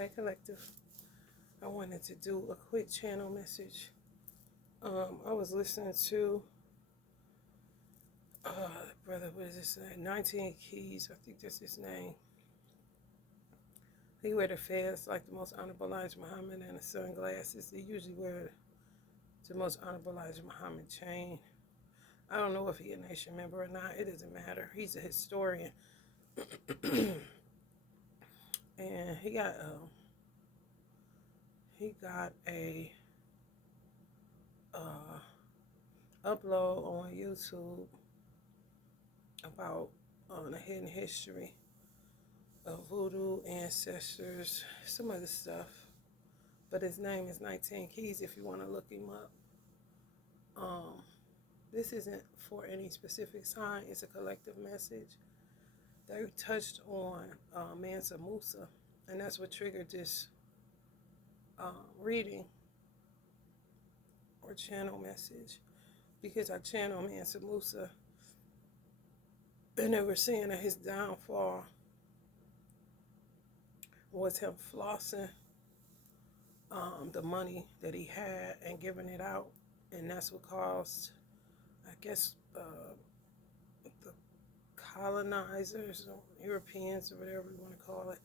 Hey Collective, I wanted to do a quick channel message. I was listening to brother, what is his name? 19 Keys, I think that's his name. He wear the fez like the most honorable Elijah Muhammad and the sunglasses. He usually wear the most honorable Elijah Muhammad chain. I don't know if he a nation member or not. It doesn't matter. He's a historian, and he got a upload on YouTube about the hidden history of voodoo, ancestors, some other stuff. But his name is 19 Keys if you want to look him up. This isn't for any specific sign, it's a collective message. They touched on Mansa Musa, and that's what triggered this reading or channel message, because I channel Mansa Musa, and they were saying that his downfall was him flossing the money that he had and giving it out, and that's what caused, I guess, the colonizers or Europeans or whatever you want to call it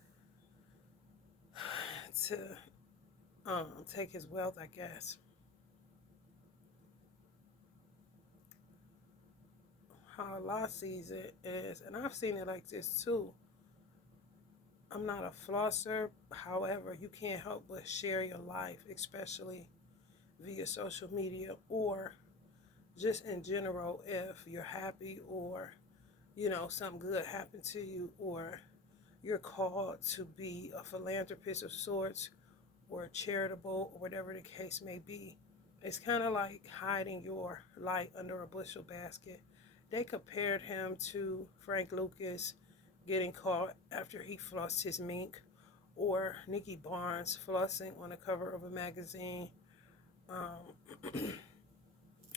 to take his wealth, I guess. How Allah sees it is, and I've seen it like this too. I'm not a flosser, however, you can't help but share your life, especially via social media or just in general if you're happy or, something good happened to you, or you're called to be a philanthropist of sorts or charitable or whatever the case may be. It's kind of like hiding your light under a bushel basket. They compared him to Frank Lucas getting caught after he flossed his mink, or Nikki Barnes flossing on the cover of a magazine.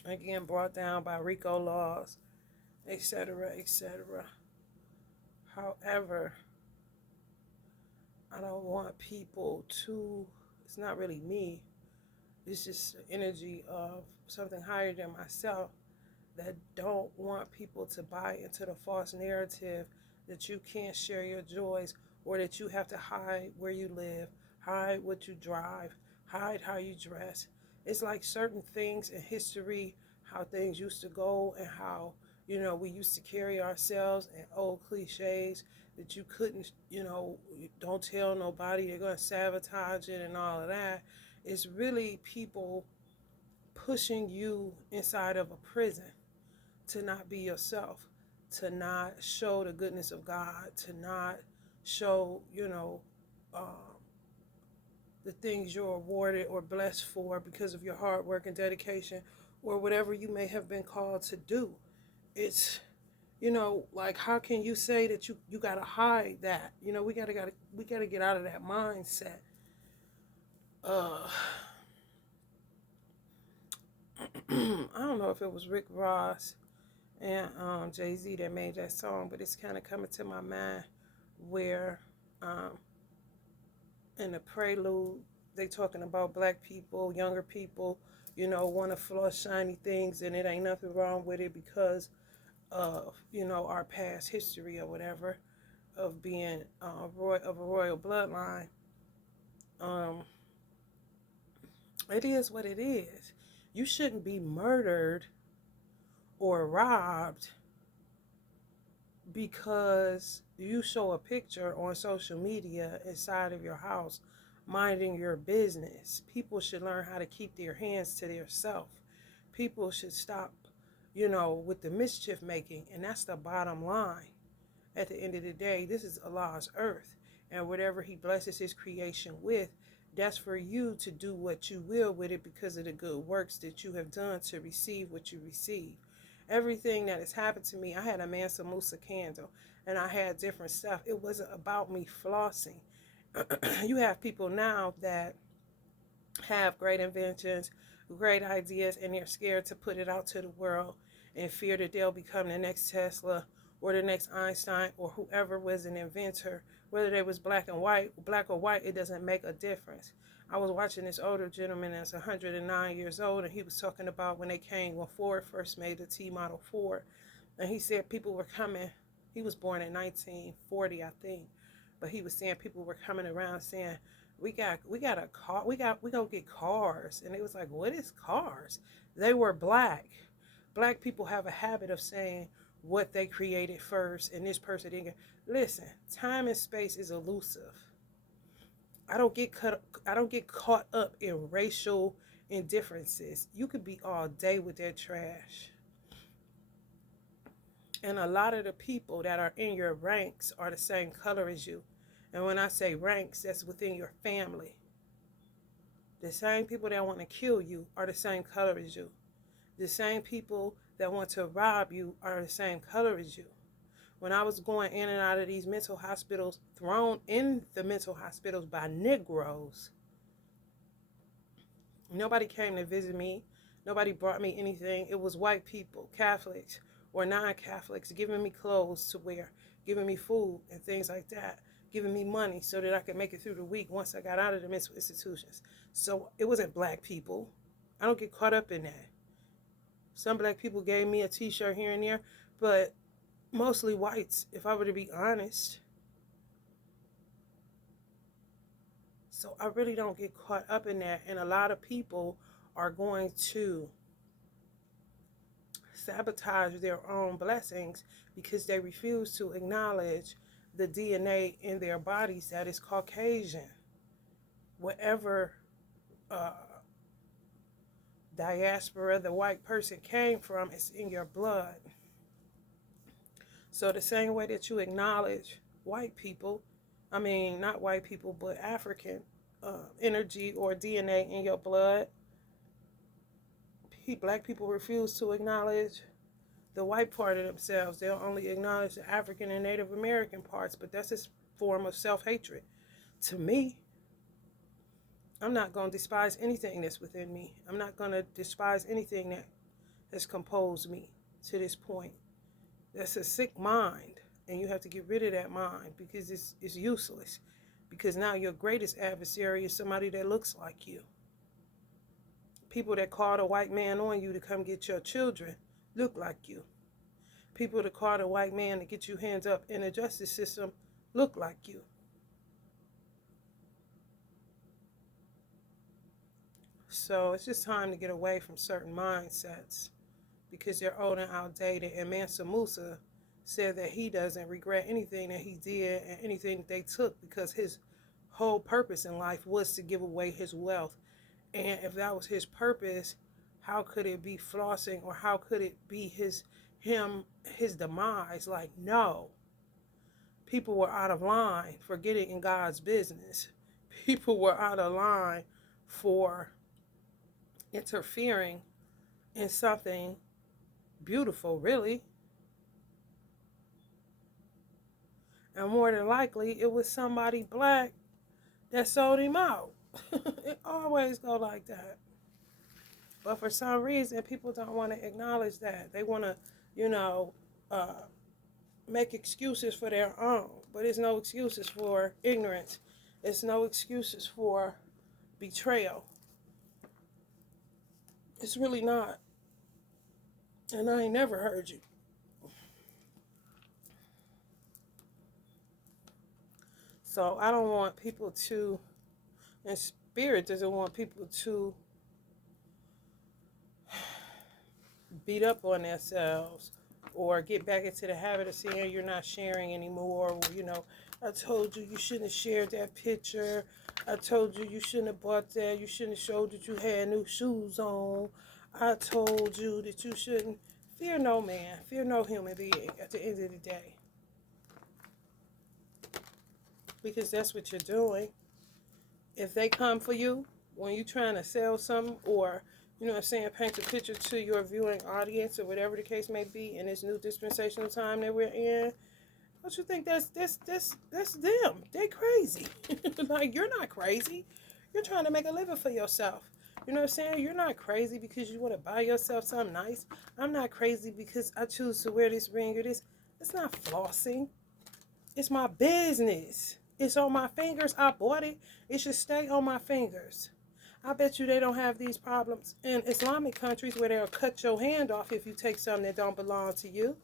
Again, brought down by RICO laws, etc., etc. However, I don't want people to, it's not really me, it's just the energy of something higher than myself that don't want people to buy into the false narrative that you can't share your joys, or that you have to hide where you live, hide what you drive, hide how you dress. It's like certain things in history, how things used to go, and how, we used to carry ourselves, and old cliches that you couldn't, don't tell nobody, they're going to sabotage it and all of that. It's really people pushing you inside of a prison to not be yourself, to not show the goodness of God, to not show, the things you're awarded or blessed for because of your hard work and dedication, or whatever you may have been called to do. It's, like, how can you say that you gotta hide that? We gotta get out of that mindset. I don't know if it was Rick Ross and Jay-Z that made that song, but it's kind of coming to my mind where in the prelude they talking about black people, younger people, want to floss shiny things, and it ain't nothing wrong with it because of, our past history or whatever of being of a royal bloodline. It is what it is. You shouldn't be murdered or robbed because you show a picture on social media inside of your house minding your business. People should learn how to keep their hands to themselves. People should stop, with the mischief making, and that's the bottom line. At the end of the day, this is Allah's earth, and whatever he blesses his creation with, that's for you to do what you will with it because of the good works that you have done to receive what you receive. Everything that has happened to me, I had a Mansa Musa candle, and I had different stuff. It wasn't about me flossing. You have people now that have great inventions, great ideas, and they're scared to put it out to the world in fear that they'll become the next Tesla or the next Einstein or whoever was an inventor, whether they was black and white, black or white, it doesn't make a difference. I was watching this older gentleman that's 109 years old, and he was talking about when Ford first made the T Model Ford, and he said people were coming. He was born in 1940, I think, but he was saying people were coming around saying, we got a car, we gonna get cars, and it was like, what is cars? They were black. Black people have a habit of saying what they created first, and this person didn't. Listen, time and space is elusive. I don't get caught up in racial indifferences. You could be all day with that trash. And a lot of the people that are in your ranks are the same color as you. And when I say ranks, that's within your family. The same people that want to kill you are the same color as you. The same people that want to rob you are the same color as you. When I was going in and out of these mental hospitals, thrown in the mental hospitals by Negroes, nobody came to visit me. Nobody brought me anything. It was white people, Catholics or non-Catholics, giving me clothes to wear, giving me food and things like that, giving me money so that I could make it through the week once I got out of the mental institutions. So it wasn't black people. I don't get caught up in that. Some black people gave me a t-shirt here and there, but mostly whites, if I were to be honest. So I really don't get caught up in that. And a lot of people are going to sabotage their own blessings because they refuse to acknowledge the DNA in their bodies that is Caucasian. Whatever diaspora the white person came from is in your blood. So the same way that you acknowledge white people, I mean, not white people, but African energy or DNA in your blood, black people refuse to acknowledge the white part of themselves. They'll only acknowledge the African and Native American parts, but that's a form of self-hatred. To me, I'm not going to despise anything that's within me. I'm not going to despise anything that has composed me to this point. That's a sick mind, and you have to get rid of that mind because it's useless. Because now your greatest adversary is somebody that looks like you. People that called a white man on you to come get your children look like you. People that called a white man to get you hands up in the justice system look like you. So it's just time to get away from certain mindsets because they're old and outdated. And Mansa Musa said that he doesn't regret anything that he did and anything that they took because his whole purpose in life was to give away his wealth. And if that was his purpose, how could it be flossing, or how could it be his demise? Like, no. People were out of line for getting in God's business. People were out of line for interfering in something beautiful, really. And more than likely, it was somebody black that sold him out. It always go like that. But for some reason, people don't want to acknowledge that. They want to, make excuses for their own. But there's no excuses for ignorance. There's no excuses for betrayal. It's really not. And I ain't never heard you. So I don't want people to, and spirit doesn't want people to beat up on themselves or get back into the habit of saying you're not sharing anymore. Or, I told you shouldn't have shared that picture. I told you shouldn't have bought that. You shouldn't have showed that you had new shoes on. I told you that you shouldn't. Fear no man. Fear no human being at the end of the day. Because that's what you're doing. If they come for you when you're trying to sell something or, paint a picture to your viewing audience or whatever the case may be in this new dispensational time that we're in, don't you think that's them? They crazy. Like, you're not crazy. You're trying to make a living for yourself. You know what I'm saying? You're not crazy because you want to buy yourself something nice. I'm not crazy because I choose to wear this ring or this. It's not flossing. It's my business. It's on my fingers. I bought it. It should stay on my fingers. I bet you they don't have these problems in Islamic countries where they'll cut your hand off if you take something that don't belong to you.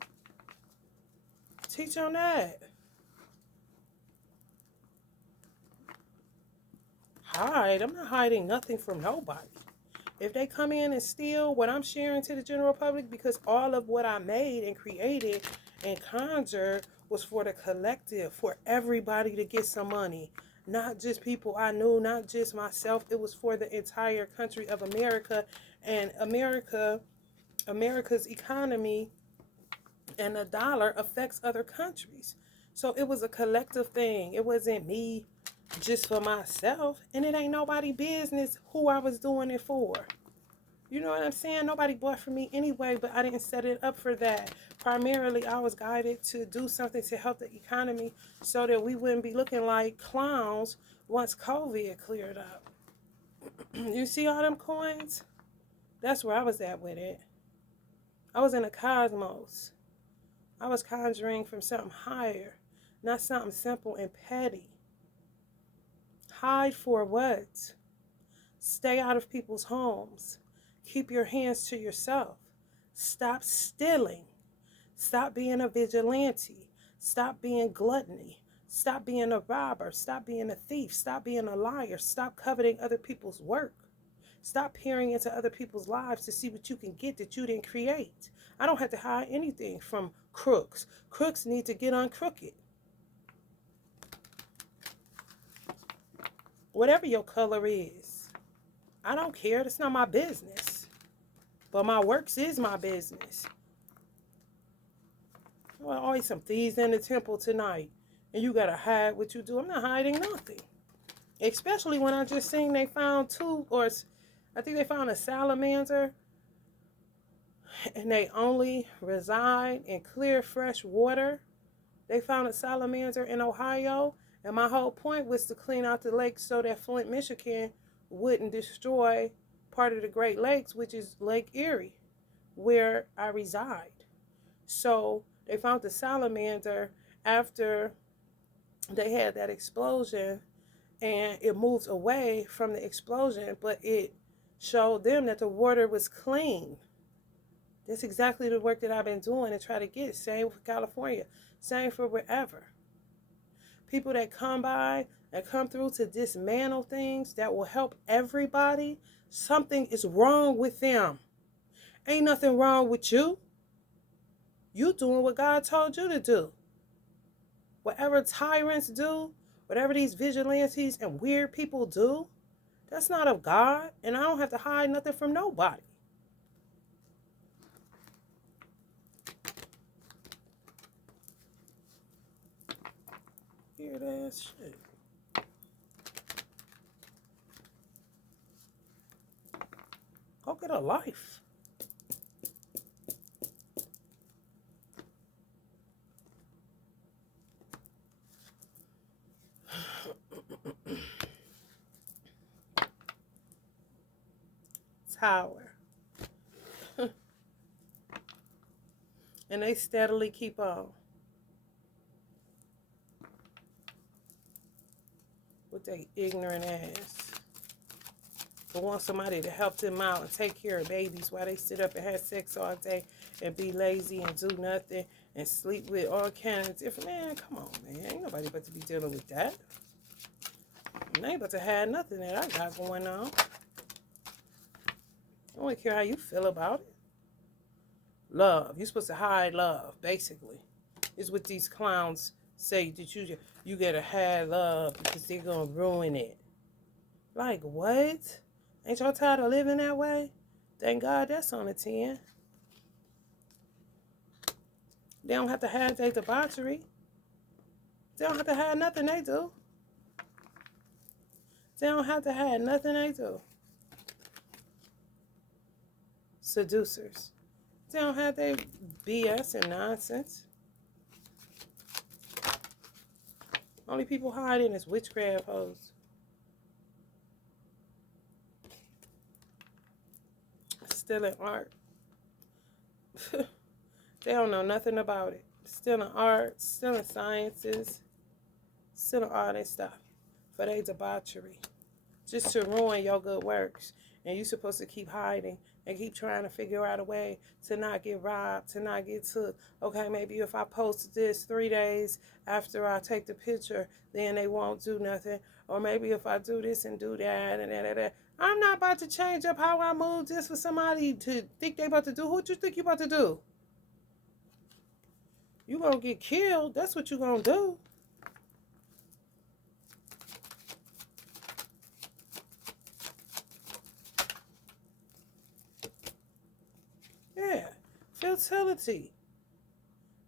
Teach on that. Hide. I'm not hiding nothing from nobody. If they come in and steal what I'm sharing to the general public, because all of what I made and created and conjured was for the collective, for everybody to get some money. Not just people I knew, not just myself. It was for the entire country of America, and America's economy and the dollar affects other countries. So it was a collective thing. It wasn't me just for myself, and it ain't nobody business who I was doing it for. You know what I'm saying? Nobody bought from me anyway, but I didn't set it up for that. Primarily, I was guided to do something to help the economy so that we wouldn't be looking like clowns once COVID cleared up. You see all them coins? That's where I was at with it. I was in the cosmos. I was conjuring from something higher, not something simple and petty. Hide for what? Stay out of people's homes. Keep your hands to yourself. Stop stealing. Stop being a vigilante. Stop being gluttony. Stop being a robber. Stop being a thief. Stop being a liar. Stop coveting other people's work. Stop peering into other people's lives to see what you can get that you didn't create. I don't have to hide anything from crooks. Crooks need to get uncrooked. Whatever your color is, I don't care. That's not my business. But my works is my business. Well, always some thieves in the temple tonight. And you got to hide what you do. I'm not hiding nothing. Especially when I just seen they found I think they found a salamander. And they only reside in clear, fresh water. They found a salamander in Ohio. And my whole point was to clean out the lake so that Flint, Michigan wouldn't destroy part of the Great Lakes, which is Lake Erie, where I reside. So they found the salamander after they had that explosion, and it moved away from the explosion, but it showed them that the water was clean. That's exactly the work that I've been doing to try to get. Same for California. Same for wherever. People that come by, that come through to dismantle things that will help everybody, something is wrong with them. Ain't nothing wrong with you. You doing what God told you to do. Whatever tyrants do, whatever these vigilantes and weird people do, that's not of God. And I don't have to hide nothing from nobody. Weird ass shit. Go get a life. Tower. And they steadily keep on. With their ignorant ass. But want somebody to help them out and take care of babies while they sit up and have sex all day and be lazy and do nothing and sleep with all kinds of different... Man, come on, man. Ain't nobody about to be dealing with that. And ain't about to have nothing that I got going on. I don't care how you feel about it. Love. You're supposed to hide love, basically. It's what these clowns say, that you gotta have love because they're gonna ruin it. Like, what? Ain't y'all tired of living that way? Thank God that's on a 10. They don't have to have their debauchery. They don't have to have nothing they do. They don't have to have nothing they do. Seducers. They don't have their BS and nonsense. Only people hiding is witchcraft hoes. Stealing art. They don't know nothing about it. still in arts, still in sciences, still in all that stuff for their debauchery, just to ruin your good works. And you're supposed to keep hiding and keep trying to figure out a way to not get robbed, to not get took. Okay, maybe if I post this 3 days after I take the picture, then they won't do nothing. Or maybe if I do this and do that and that. I'm not about to change up how I move just for somebody to think they about to do. What you think you about to do? You gonna get killed. That's what you gonna do. Yeah. Futility.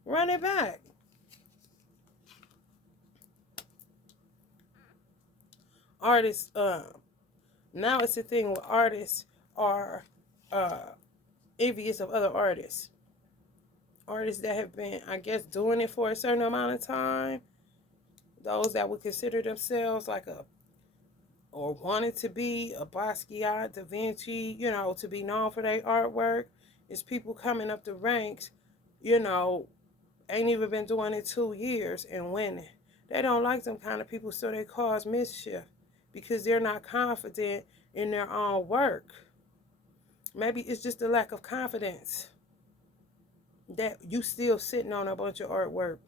Run it back. Artists, now it's the thing where artists are envious of other artists. Artists that have been, I guess, doing it for a certain amount of time. Those that would consider themselves like or wanted to be a Basquiat, Da Vinci, to be known for their artwork. It's people coming up the ranks, ain't even been doing it 2 years and winning. They don't like them kind of people, so they cause mischief because they're not confident in their own work. Maybe it's just a lack of confidence that you still sitting on a bunch of artwork.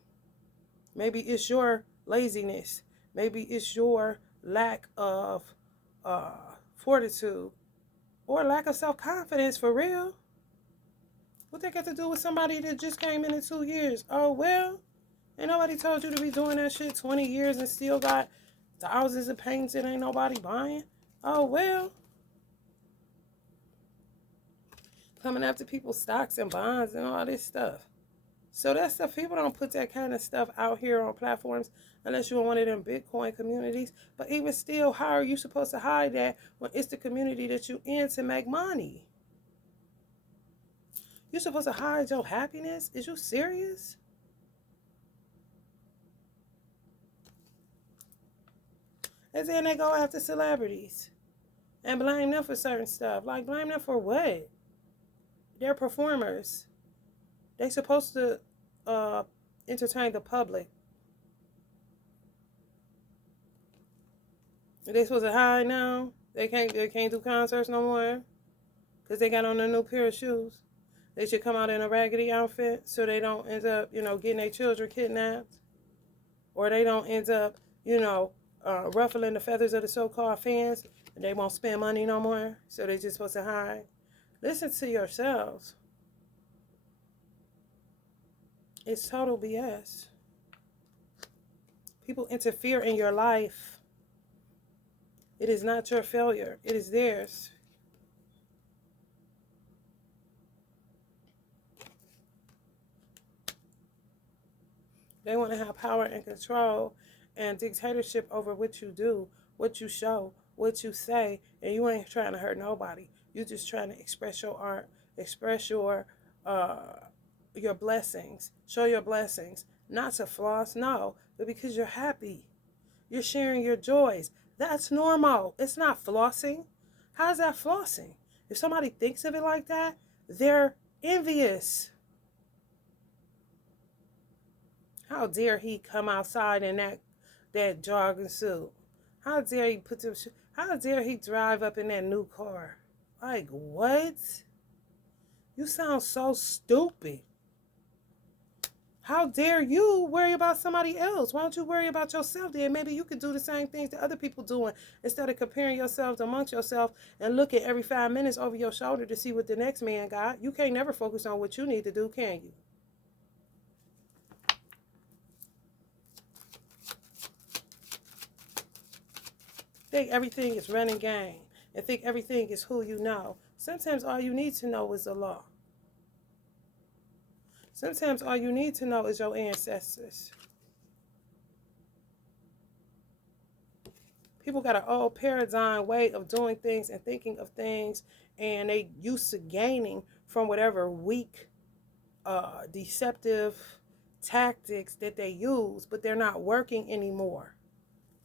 Maybe it's your laziness. Maybe it's your lack of fortitude or lack of self-confidence, for real. What they got to do with somebody that just came in 2 years? Oh, well, ain't nobody told you to be doing that shit 20 years and still got thousands of paintings that ain't nobody buying. Oh, well. Coming after people's stocks and bonds and all this stuff. So that stuff, people don't put that kind of stuff out here on platforms unless you're in one of them Bitcoin communities. But even still, how are you supposed to hide that when it's the community that you in to make money? You're supposed to hide your happiness? Is you serious? And then they go after celebrities and blame them for certain stuff. Like, blame them for what? They're performers. They're supposed to entertain the public. They supposed to hide now. They can't do concerts no more because they got on a new pair of shoes. They should come out in a raggedy outfit so they don't end up, getting their children kidnapped, or they don't end up, ruffling the feathers of the so-called fans. And they won't spend money no more, so they just supposed to hide. Listen to yourselves. It's total BS. People interfere in your life. It is not your failure. It is theirs. They want to have power and control and dictatorship over what you do, what you show, what you say, and you ain't trying to hurt nobody. You just trying to express your art, express your blessings, show your blessings. Not to floss, no, but because you're happy. You're sharing your joys. That's normal. It's not flossing. How's that flossing? If somebody thinks of it like that, they're envious. How dare he come outside in that jogging suit? How dare he how dare he drive up in that new car? Like, what? You sound so stupid. How dare you worry about somebody else? Why don't you worry about yourself then? Maybe you could do the same things that other people doing instead of comparing yourselves amongst yourself and look at every 5 minutes over your shoulder to see what the next man got. You can't never focus on what you need to do, can you? Think everything is running game and think everything is who you know. Sometimes all you need to know is the law. Sometimes all you need to know is your ancestors. People got an old paradigm way of doing things and thinking of things, and they used to gaining from whatever weak, deceptive tactics that they use, but they're not working anymore.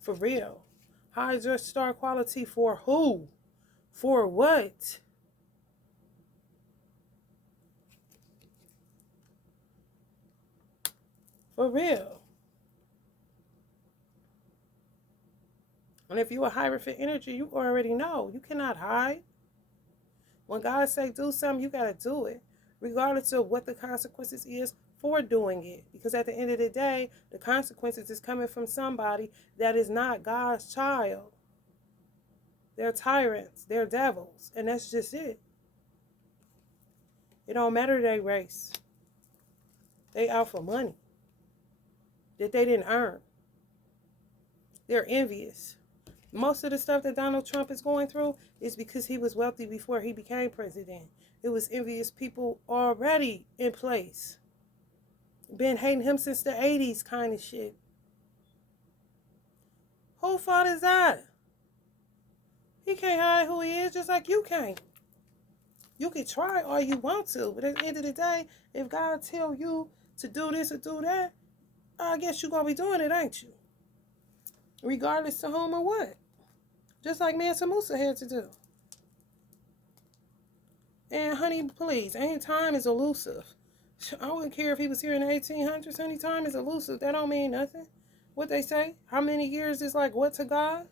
For real. Hide your star quality for who? For what? For real. And if you're a Hierophant energy, you already know. You cannot hide. When God say do something, you got to do it, regardless of what the consequences is for doing it. Because at the end of the day, the consequences is coming from somebody that is not God's child. They're tyrants. They're devils. And that's just it. It don't matter their race. They out for money that they didn't earn. They're envious. Most of the stuff that Donald Trump is going through is because he was wealthy before he became president. It was envious people already in place. Been hating him since the 80s kind of shit. Whose fault is that? He can't hide who he is just like you can't. You can try all you want to, but at the end of the day, if God tell you to do this or do that, I guess you're going to be doing it, ain't you? Regardless to whom or what. Just like Mansa Musa had to do. And honey, please, any time is elusive. I wouldn't care if he was here in the 1800s. Any time is elusive. That don't mean nothing. What they say? How many years is like what to God?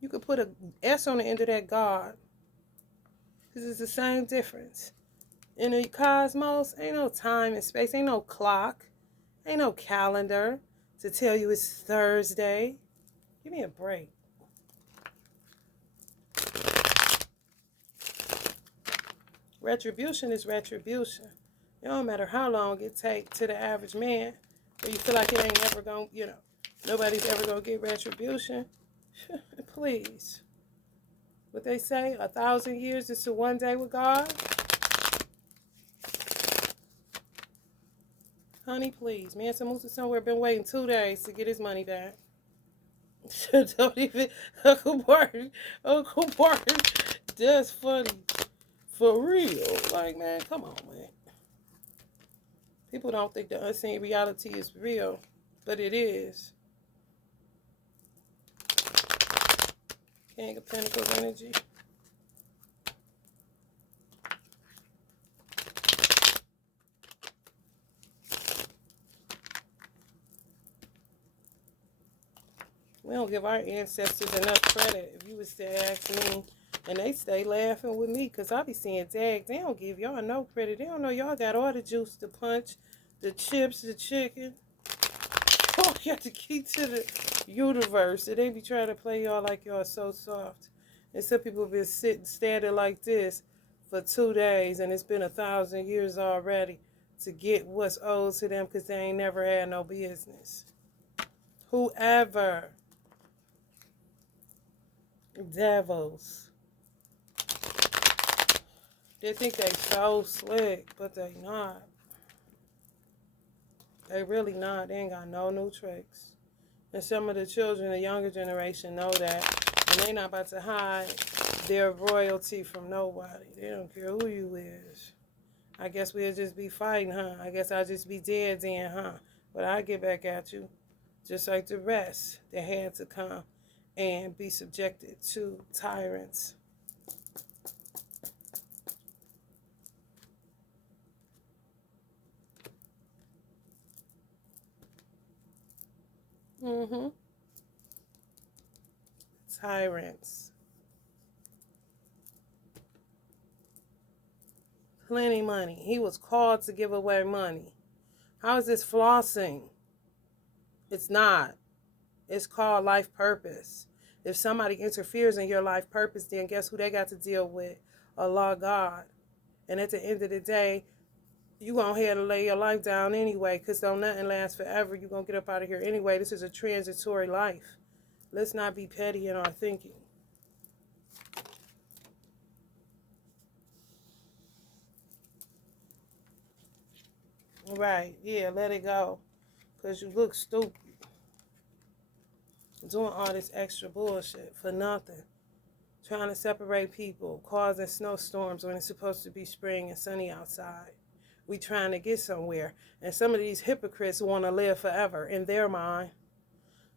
You could put a S on the end of that God. Because it's the same difference. In the cosmos, ain't no time and space. Ain't no clock. Ain't no calendar to tell you it's Thursday. Give me a break. Retribution is retribution. It don't matter how long it takes to the average man, where you feel like it ain't ever going to, nobody's ever going to get retribution. Please. What they say, 1,000 years is to one day with God. Honey, please. Mansa Musa somewhere been waiting 2 days to get his money back. Don't even, Uncle Barton, that's funny. For real. Like, man, come on, man. People don't think the unseen reality is real, but it is. King of Pentacles energy. We don't give our ancestors enough credit. If you was to ask me, and they stay laughing with me, because I be seeing tags. They don't give y'all no credit. They don't know y'all got all the juice to punch, the chips, the chicken. Oh, you have to keep to the universe. And they be trying to play y'all like y'all so soft. And some people been standing like this for 2 days, and it's been 1,000 years already to get what's owed to them because they ain't never had no business. Whoever. Devils. They think they so slick, but they not. They really not. They ain't got no new tricks. And some of the children, the younger generation, know that. And they not about to hide their royalty from nobody. They don't care who you is. I guess we'll just be fighting, huh? I guess I'll just be dead then, huh? But I'll get back at you. Just like the rest. They had to come and be subjected to tyrants. Tyrants. Plenty money. He was called to give away money. How is this flossing? It's not. It's called life purpose. If somebody interferes in your life purpose, then guess who they got to deal with? Allah, God. And at the end of the day, you going to have to lay your life down anyway, because don't nothing last forever. You're going to get up out of here anyway. This is a transitory life. Let's not be petty in our thinking. Right, yeah, let it go. Because you look stupid. Doing all this extra bullshit for nothing. Trying to separate people, causing snowstorms when it's supposed to be spring and sunny outside. We trying to get somewhere. And some of these hypocrites want to live forever in their mind.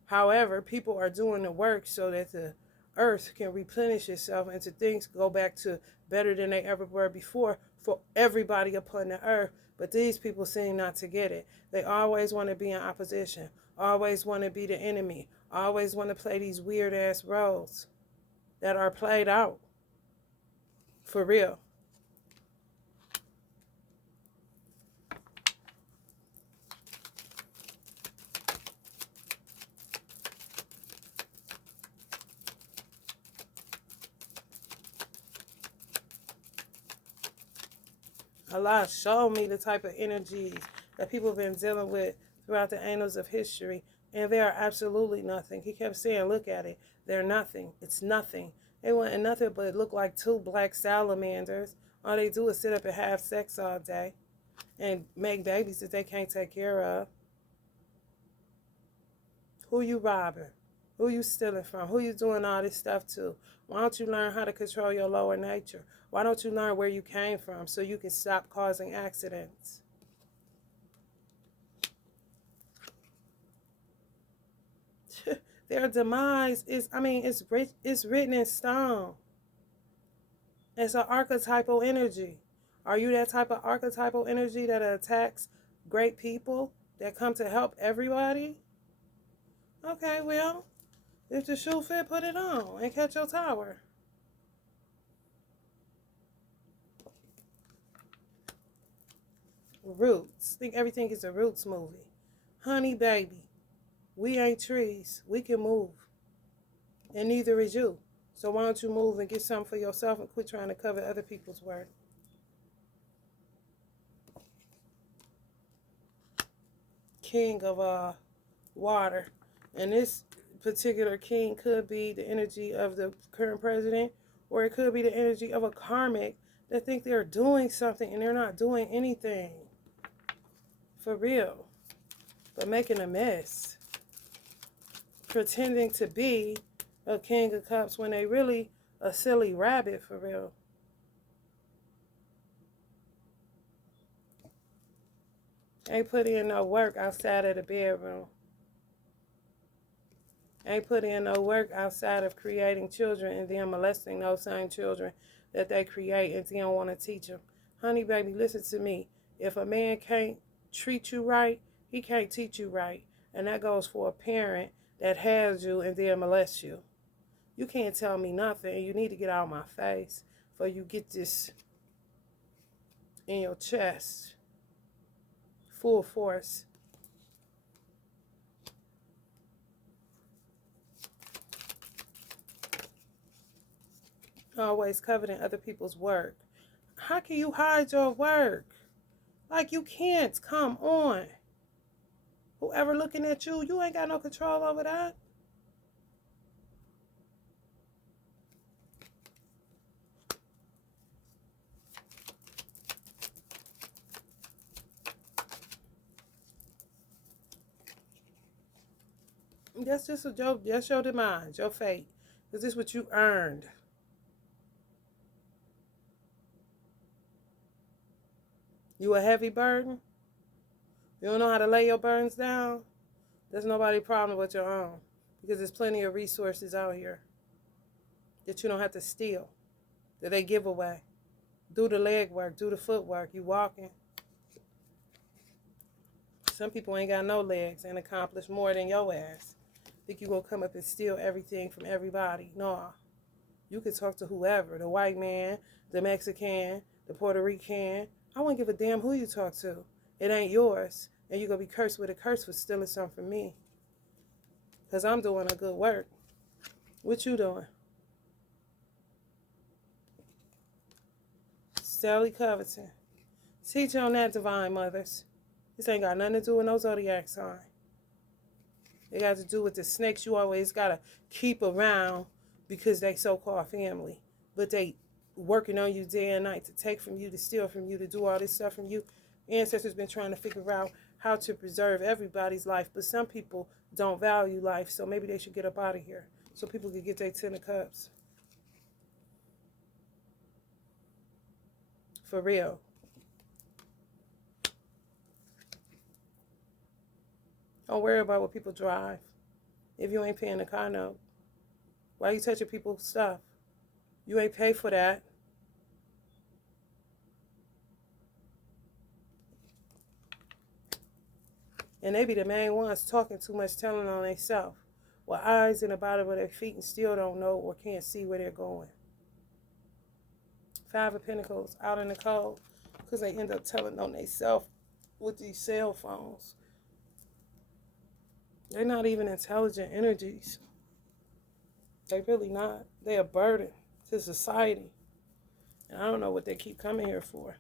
However, people are doing the work so that the earth can replenish itself and to things go back to better than they ever were before for everybody upon the earth. But these people seem not to get it. They always want to be in opposition, always want to be the enemy, always want to play these weird ass roles that are played out for real. Allah showed me the type of energies that people have been dealing with throughout the annals of history, and they are absolutely nothing. He kept saying, look at it. They're nothing. It's nothing. They want nothing but look like two black salamanders. All they do is sit up and have sex all day and make babies that they can't take care of. Who you robbing? Who you stealing from? Who you doing all this stuff to? Why don't you learn how to control your lower nature? Why don't you learn where you came from so you can stop causing accidents? Their demise is, it's written in stone. It's an archetypal energy. Are you that type of archetypal energy that attacks great people that come to help everybody? Okay, well, if the shoe fit, put it on and catch your tower. Roots. Think everything is a Roots movie. Honey, baby, we ain't trees. We can move. And neither is you. So why don't you move and get something for yourself and quit trying to cover other people's work? King of water. And this particular king could be the energy of the current president, or it could be the energy of a karmic that think they're doing something and they're not doing anything. For real. But making a mess. Pretending to be a king of cups when they really a silly rabbit, for real. Ain't put in no work outside of the bedroom. Ain't put in no work outside of creating children and then molesting those same children that they create and then want to teach them. Honey, baby, listen to me. If a man can't treat you right, he can't teach you right. And that goes for a parent that has you and then molests you. You can't tell me nothing. You need to get out of my face before you get this in your chest. Full force. Always coveting other people's work. How can you hide your work? Like you can't. Come on. Whoever looking at you, you ain't got no control over that. That's just that's your demise, your fate. Because this is what you earned. You a heavy burden? You don't know how to lay your burdens down? There's nobody's problem but your own. Because there's plenty of resources out here that you don't have to steal, that they give away. Do the leg work, do the footwork. You walking. Some people ain't got no legs and accomplish more than your ass. Think you gonna come up and steal everything from everybody? No. You can talk to whoever, the white man, the Mexican, the Puerto Rican. I wouldn't give a damn who you talk to. It ain't yours. And you're going to be cursed with a curse for stealing something from me. Because I'm doing a good work. What you doing? Sally Covington. Teach on that, divine mothers. This ain't got nothing to do with no zodiac sign. It got to do with the snakes you always got to keep around because they so-called family. But they working on you day and night to take from you, to steal from you, to do all this stuff from you. Ancestors been trying to figure out how to preserve everybody's life, but some people don't value life, so maybe they should get up out of here so people can get their 10 of cups. For real. Don't worry about what people drive if you ain't paying the car note. Why you touching people's stuff? You ain't pay for that. And they be the main ones talking too much, telling on themselves, with eyes in the bottom of their feet and still don't know or can't see where they're going. Five of Pentacles out in the cold because they end up telling on themselves with these cell phones. They're not even intelligent energies. They really not. They're a burden to society. And I don't know what they keep coming here for.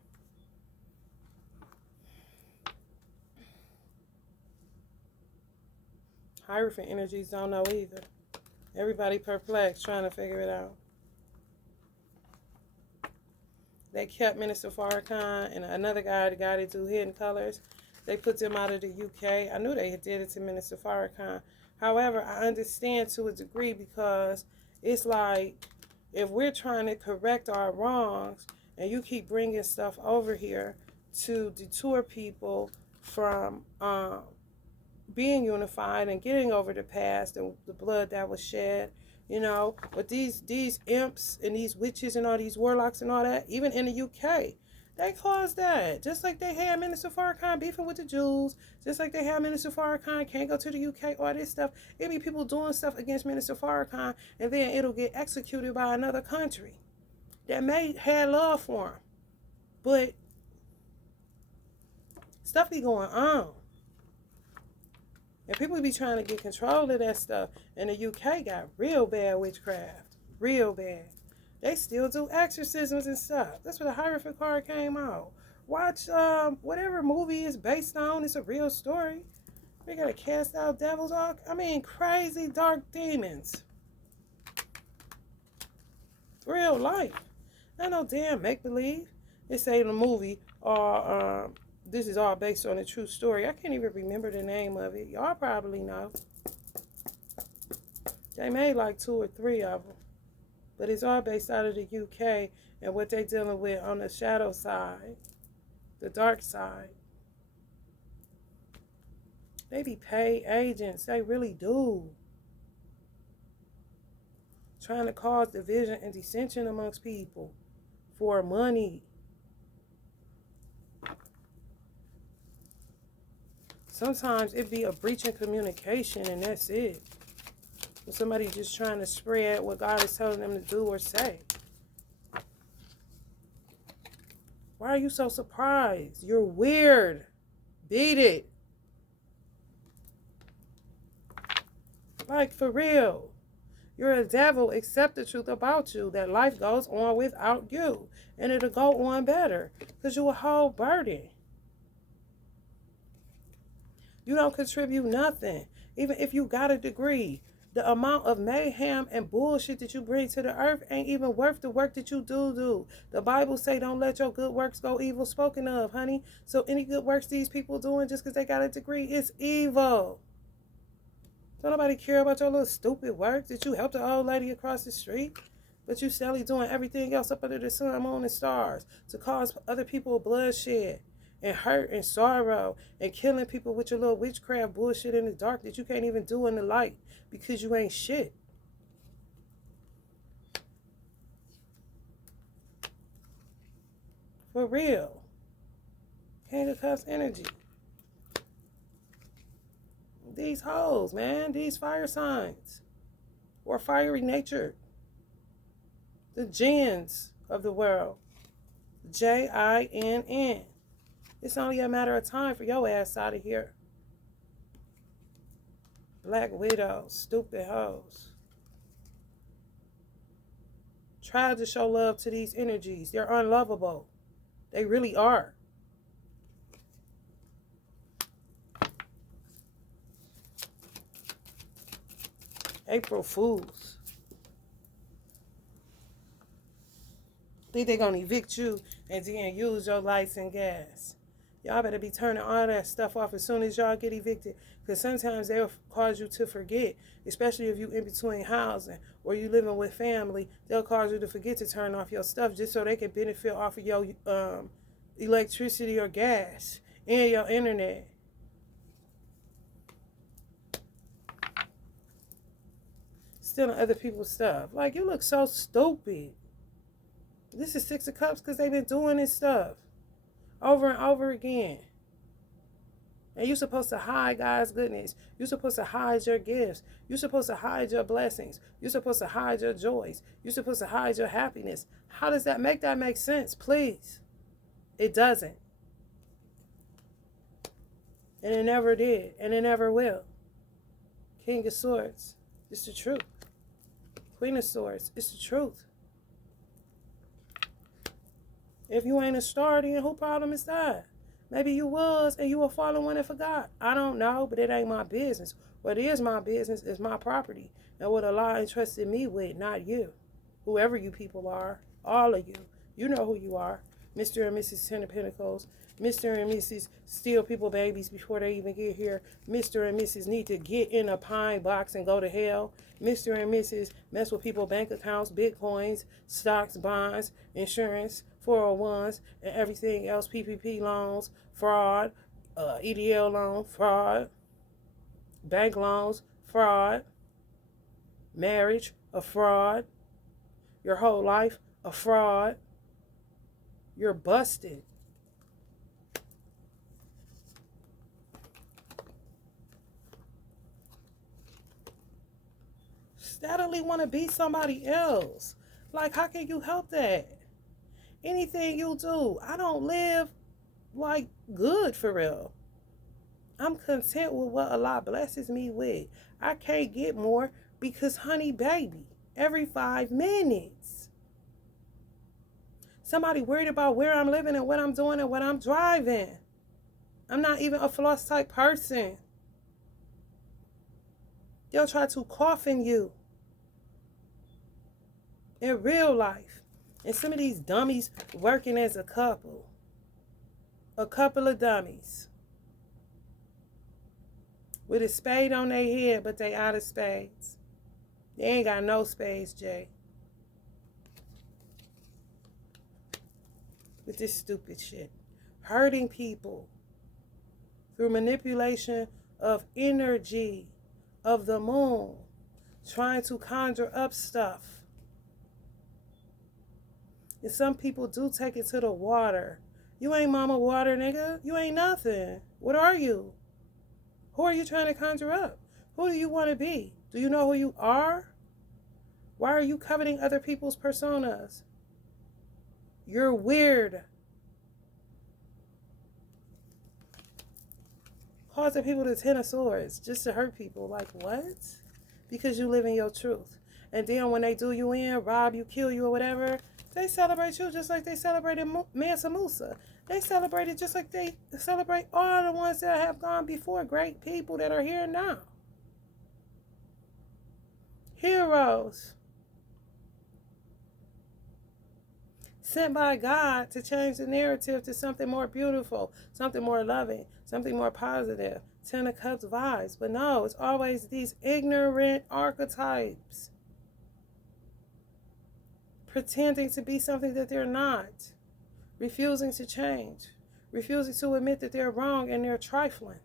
Hierophant energies don't know either. Everybody perplexed trying to figure it out. They kept Minister Farrakhan and another guy, the guy that do Hidden Colors. They put them out of the UK. I knew they did it to Minister Farrakhan. However, I understand to a degree because it's like if we're trying to correct our wrongs and you keep bringing stuff over here to detour people from being unified and getting over the past and the blood that was shed, you know, but these imps and these witches and all these warlocks and all that, even in the UK, they caused that. Just like they had Minister Farrakhan beefing with the Jews, just like they had Minister Farrakhan can't go to the UK, all this stuff. It be people doing stuff against Minister Farrakhan, and then it'll get executed by another country that may have love for him. But stuff be going on. And people be trying to get control of that stuff. And the UK got real bad witchcraft. Real bad. They still do exorcisms and stuff. That's where the Hierophant card came out. Watch whatever movie is based on. It's a real story. They gotta cast out devils. Crazy dark demons. Real life. Not no damn make-believe. They say in the movie, or this is all based on a true story. I can't even remember the name of it. Y'all probably know. They made like 2 or 3 of them. But it's all based out of the UK and what they're dealing with on the shadow side. The dark side. They be paid agents. They really do. Trying to cause division and dissension amongst people for money. Sometimes it be a breach in communication and that's it. Somebody just trying to spread what God is telling them to do or say. Why are you so surprised? You're weird. Beat it. Like, for real. You're a devil. Accept the truth about you, that life goes on without you. And it'll go on better. Because you're a whole burden. You don't contribute nothing. Even if you got a degree. The amount of mayhem and bullshit that you bring to the earth ain't even worth the work that you do. The Bible say don't let your good works go evil spoken of, honey. So any good works these people doing just because they got a degree, it's evil. Don't nobody care about your little stupid work that you helped the old lady across the street. But you still doing everything else up under the sun, moon, and stars to cause other people bloodshed and hurt and sorrow and killing people with your little witchcraft bullshit in the dark that you can't even do in the light because you ain't shit. For real. King of Cups energy. These hoes, man. These fire signs. Or fiery nature. The jinns of the world. Jinn. It's only a matter of time for your ass out of here. Black widows, stupid hoes. Try to show love to these energies. They're unlovable. They really are. April Fools. Think they're gonna evict you and then use your lights and gas. Y'all better be turning all that stuff off as soon as y'all get evicted. Because sometimes they'll cause you to forget. Especially if you in between housing or you living with family. They'll cause you to forget to turn off your stuff just so they can benefit off of your electricity or gas and your internet. Stealing other people's stuff. Like, you look so stupid. This is 6 of Cups because they've been doing this stuff over and over again. And you're supposed to hide God's goodness. You're supposed to hide your gifts. You're supposed to hide your blessings. You're supposed to hide your joys. You're supposed to hide your happiness. How does that make sense? Please. It doesn't. And it never did. And it never will. King of Swords. It's the truth. Queen of Swords. It's the truth. If you ain't a star, then who problem is that? Maybe you was and you were following and forgot. I don't know, but it ain't my business. What is my business is my property. And what Allah entrusted me with, not you. Whoever you people are, all of you. You know who you are. Mr. and Mrs. Ten of Pentacles. Mr. and Mrs. Steal people babies before they even get here. Mr. and Mrs. need to get in a pine box and go to hell. Mr. and Mrs. mess with people bank accounts, bitcoins, stocks, bonds, insurance, 401s, and everything else, PPP loans, fraud, EDL loan, fraud, bank loans, fraud, marriage, a fraud, your whole life, a fraud. You're busted. Steadily want to be somebody else. Like, how can you help that? Anything you do, I don't live like good for real. I'm content with what Allah blesses me with. I can't get more because, honey baby, every 5 minutes, somebody worried about where I'm living and what I'm doing and what I'm driving. I'm not even a floss type person. They'll try to coffin you in real life. And some of these dummies working as a couple of dummies with a spade on their head, but they out of spades. They ain't got no spades, Jay. With this stupid shit. Hurting people through manipulation of energy of the moon. Trying to conjure up stuff. And some people do take it to the water. You ain't mama water, nigga. You ain't nothing. What are you? Who are you trying to conjure up? Who do you want to be? Do you know who you are? Why are you coveting other people's personas? You're weird. Causing people to 10 of swords just to hurt people. Like, what? Because you live in your truth. And then when they do you in, rob you, kill you, or whatever, they celebrate you just like they celebrated Mansa Musa. They celebrate it just like they celebrate all the ones that have gone before. Great people that are here now. Heroes. Sent by God to change the narrative to something more beautiful, something more loving, something more positive. 10 of Cups vibes. But no, it's always these ignorant archetypes. Pretending to be something that they're not. Refusing to change. Refusing to admit that they're wrong and they're trifling.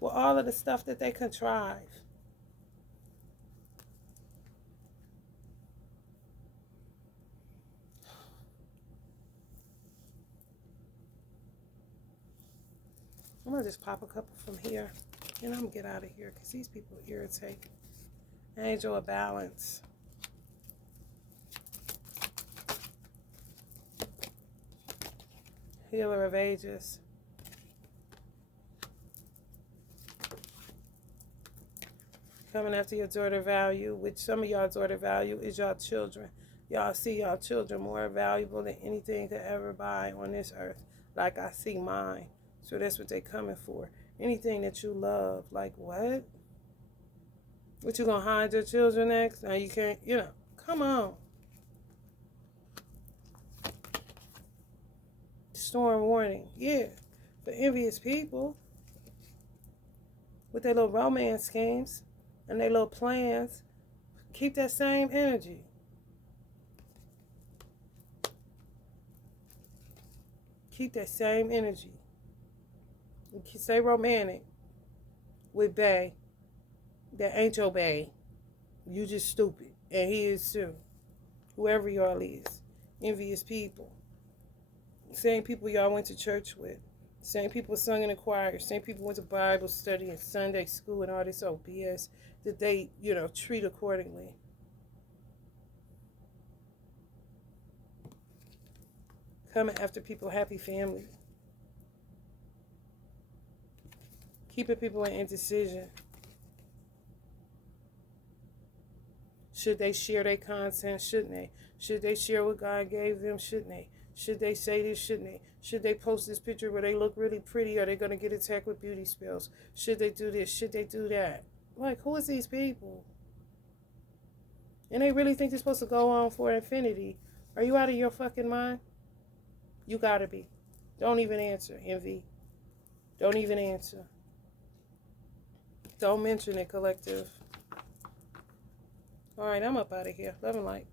With all of the stuff that they contrive. I'm going to just pop a couple from here. And I'm going to get out of here because these people irritate. Angel of Balance. Healer of Ages. Coming after your daughter value, which some of y'all daughter value is y'all children. Y'all see y'all children more valuable than anything could ever buy on this earth. Like I see mine. So that's what they coming for. Anything that you love. Like what? What, you gonna hide your children next? Now you can't, come on. Storm warning. Yeah. For envious people. With their little romance schemes. And their little plans. Keep that same energy. Keep that same energy. Stay romantic with Bae. That ain't your bae. You just stupid. And he is too. Whoever y'all is. Envious people. Same people y'all went to church with. Same people sung in the choir. Same people went to Bible study and Sunday school and all this old BS that they, treat accordingly. Coming after people happy family. Keeping people in indecision. Should they share their content? Shouldn't they? Should they share what God gave them? Shouldn't they? Should they say this? Shouldn't they? Should they post this picture where they look really pretty? Are they going to get attacked with beauty spells? Should they do this? Should they do that? Like, who is these people? And they really think they're supposed to go on for infinity. Are you out of your fucking mind? You gotta be. Don't even answer, Envy. Don't even answer. Don't mention it, collective. All right, I'm up out of here. Love and light.